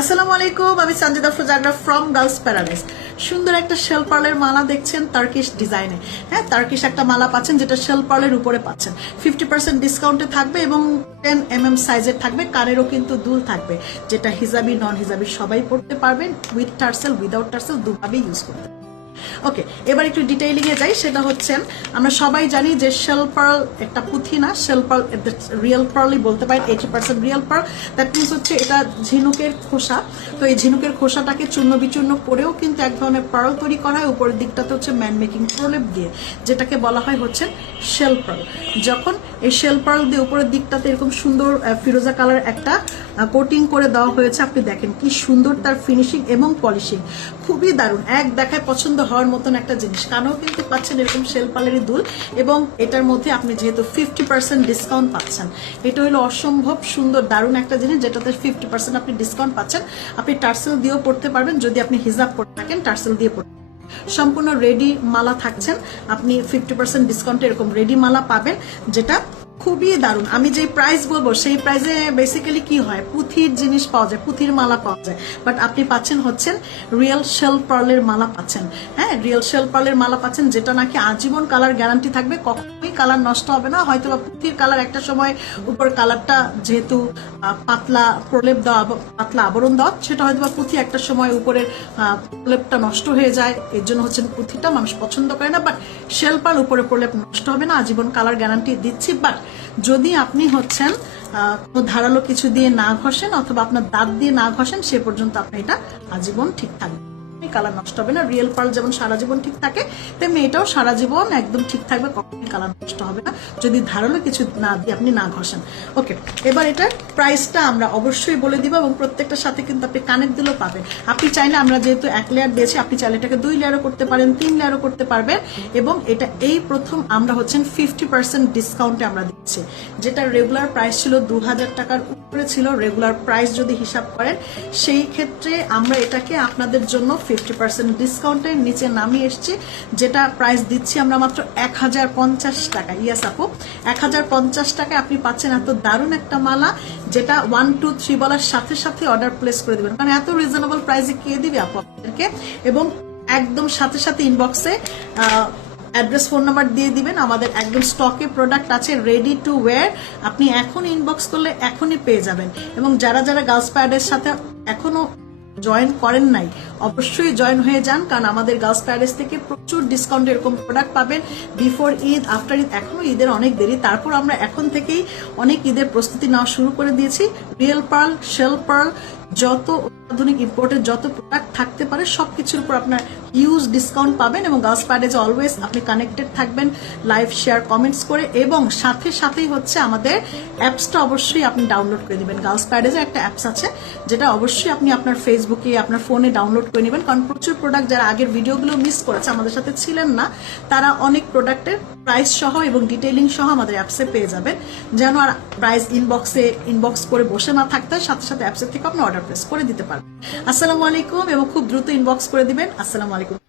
আসসালামু আলাইকুম, আমি সঞ্জিদা ফুজাগরা ফ্রম গার্লস প্যারাডাইস। সুন্দর একটা শেল পার্লের মালা দেখছেন টার্কিশ ডিজাইনে। হ্যাঁ, টার্কিশ একটা মালা পাচ্ছেন যেটা শেল পার্লের উপরে পাচ্ছেন। 50% ডিসকাউন্টে থাকবে এবং 10 mm সাইজের থাকবে। কানেরও কিন্তু দুল থাকবে, যেটা হিজাবি নন হিজাবি সবাই পড়তে পারবেন। উইথ টার্সেল উইদাউট টার্সেল দুভাবেই ইউজ করতে। ওকে, এবার একটু ডিটেইলিং এ যাই। সেটা হচ্ছে আমরা সবাই জানি যে শেল পার্ল একটা পুঁথি না, শেল পার্ল রিয়েল পার্লই বলতে পারেন। 80% রিয়েল পার্ল। দ্যাট মিনস হচ্ছে এটা ঝিনুকের খোসা। তো এই ঝিনুকের খোসাটাকে চূর্ণ বিচূর্ণ করেও কিন্তু এক ধরনের পার্ল তৈরি করা হয়। উপরের দিকটাতে হচ্ছে ম্যান মেকিং প্রলেপ দিয়ে, যেটাকে বলা হয় হচ্ছে শেল পার্ল। যখন এই শেল পার্ল দিয়ে উপরের দিকটাতে এরকম সুন্দর ফিরোজা কালার একটা কোটিং করে দেওয়া হয়েছে, আপনি দেখেন কি সুন্দর তার ফিনিশিং এবং পলিশিং, খুবই দারুণ। এক দেখায় পছন্দ হওয়ার মতন একটা জিনিস। কানেও কিন্তু পাচ্ছেন এরকম শেল পার্লেরই দুল, এবং এটার মধ্যে আপনি যেহেতু 50% ডিসকাউন্ট পাচ্ছেন, এটা হলো অসম্ভব সুন্দর দারুণ একটা জিনিস, যেটাতে 50% আপনি ডিসকাউন্ট পাচ্ছেন। আপনি টার্সেল দিয়েও পড়তে পারবেন, যদি আপনি হিজাব পরে থাকেন টার্সেল দিয়ে পড়তে। সম্পূর্ণ রেডি মালা থাকছেন, আপনি 50% ডিসকাউন্টে এরকম রেডি মালা পাবেন, যেটা খুবই দারুণ। আমি যে প্রাইস বলবো সেই প্রাইসে বেসিক্যালি কি হয়, পুঁথির জিনিস পাওয়া যায়, পুঁথির মালা পাওয়া যায়, বাট আপনি পাচ্ছেন হচ্ছেন রিয়েল শেল পার্লের মালা পাচ্ছেন। হ্যাঁ, রিয়েল শেল পার্লের মালা পাচ্ছেন, যেটা নাকি আজীবন কালার গ্যারান্টি থাকবে, কখনোই কালার নষ্ট হবে না। হয়তো বা পুঁথির কালার একটা সময় উপর কালারটা যেহেতু পাতলা প্রলেপ দেওয়া, পাতলা আবরণ দেওয়া, সেটা হয়তো বা পুঁথি একটা সময় উপরের প্রলেপটা নষ্ট হয়ে যায়। এর জন্য হচ্ছেন পুঁথিটা মানুষ পছন্দ করে না, বাট শেল পার্ল উপরে প্রলেপ নষ্ট হবে না, আজীবন কালার গ্যারান্টি দিচ্ছি। বাট যদি আপনি হচ্ছেন ধারালো কিছু দিয়ে না ঘষেন অথবা আপনার দাঁত দিয়ে না ঘষেন, সে পর্যন্ত আপনি এটা আজীবন ঠিক থাকবে, কালার নষ্ট হবে না। রিয়েল পার্ল যেমন সারা জীবন ঠিক থাকে, তেমনি এটাও সারা জীবন একদম ঠিক থাকবে, কখনোই কালার নষ্ট হবে না যদি ধারালো কিছু না দিয়ে আপনি না ঘষেন। ওকে, এবার এটার প্রাইসটা আমরা অবশ্যই বলে দিব, এবং প্রত্যেকটার সাথে কিন্তু আপনি কানের দুলও পাবেন। আপনি চাইলে, আমরা যেহেতু 1 লেয়ার দিয়েছি, আপনি চাইলে এটাকে 2 লেয়ারও করতে পারেন, 3 লেয়ারও করতে পারবেন। এবং এটা এই প্রথম আমরা হচ্ছেন 50% ডিসকাউন্টে আমরা দিচ্ছি, যেটা রেগুলার প্রাইস ছিল 2000 টাকার উপরে ছিল। রেগুলার প্রাইস যদি হিসাব করেন, সেই ক্ষেত্রে আমরা এটাকে আপনাদের জন্য 50% ডিসকাউন্টের নিচে নামিয়ে এসছি, যেটা প্রাইস দিচ্ছি আমরা মাত্র 1050 টাকা। ইয়াস আপু, 1050 টাকায় আপনি পাচ্ছেন এত দারুণ একটা মালা, যেটা 1 2 3 বলার সাথে সাথে অর্ডার প্লেস করে দিবেন, কারণ এত রিজনেবল প্রাইসে কে দিবে আপু আপনাদেরকে। এবং একদম সাথে সাথে ইনবক্সে অ্যাড্রেস ফোন নাম্বার দিয়ে দিবেন। আমাদের একদম স্টকে প্রোডাক্ট আছে রেডি টু ওয়্যার, আপনি এখন ইনবক্স করলে এখনই পেয়ে যাবেন। এবং যারা যারা গার্লস প্যারাডাইস সাথে এখনো জয়েন করেন নাই, অবশ্যই জয়েন হয়ে যান, কারণ আমাদের গার্লস প্যারাডাইস থেকে প্রচুর ডিসকাউন্ট এরকম প্রোডাক্ট পাবেন বিফোর ঈদ, আফটার ঈদ। এখনো ঈদের অনেক দেরি, তারপর আমরা এখন থেকেই অনেক ঈদের প্রস্তুতি নেওয়া শুরু করে দিয়েছি। রিয়েল পার্ল, শেল পার্ল, যত আধুনিক ইম্পোর্টের যত প্রোডাক্ট থাকতে পারে সবকিছুর উপর আপনার হিউজ ডিসকাউন্ট পাবেন। এবং গার্লস প্যারাডাইসে অলওয়েজ আপনি কানেক্টেড থাকবেন, লাইভ শেয়ার কমেন্টস করে, এবং সাথে সাথেই হচ্ছে আমাদের অ্যাপসটা অবশ্যই আপনি ডাউনলোড করে নেবেন। গার্লস প্যারাডাইসে একটা অ্যাপস আছে, যেটা অবশ্যই আপনি আপনার ফেসবুকে, আপনার ফোনে ডাউনলোড করে নেবেন, কারণ প্রচুর প্রোডাক্ট যারা আগের ভিডিওগুলো মিস করেছে, আমাদের সাথে ছিলেন না, তারা অনেক প্রোডাক্টের প্রাইস সহ এবং ডিটেইলিং সহ আমাদের অ্যাপসে পেয়ে যাবেন, যেন আর প্রাইস ইনবক্স করে বসে না থাকতে হয়, সাথে সাথে অ্যাপসের থেকে আপনি অর্ডার প্লেস করে দিতে পারবেন। আসসালামু আলাইকুম, এবং খুব দ্রুত ইনবক্স করে দিবেন। আসসালামু আলাইকুম।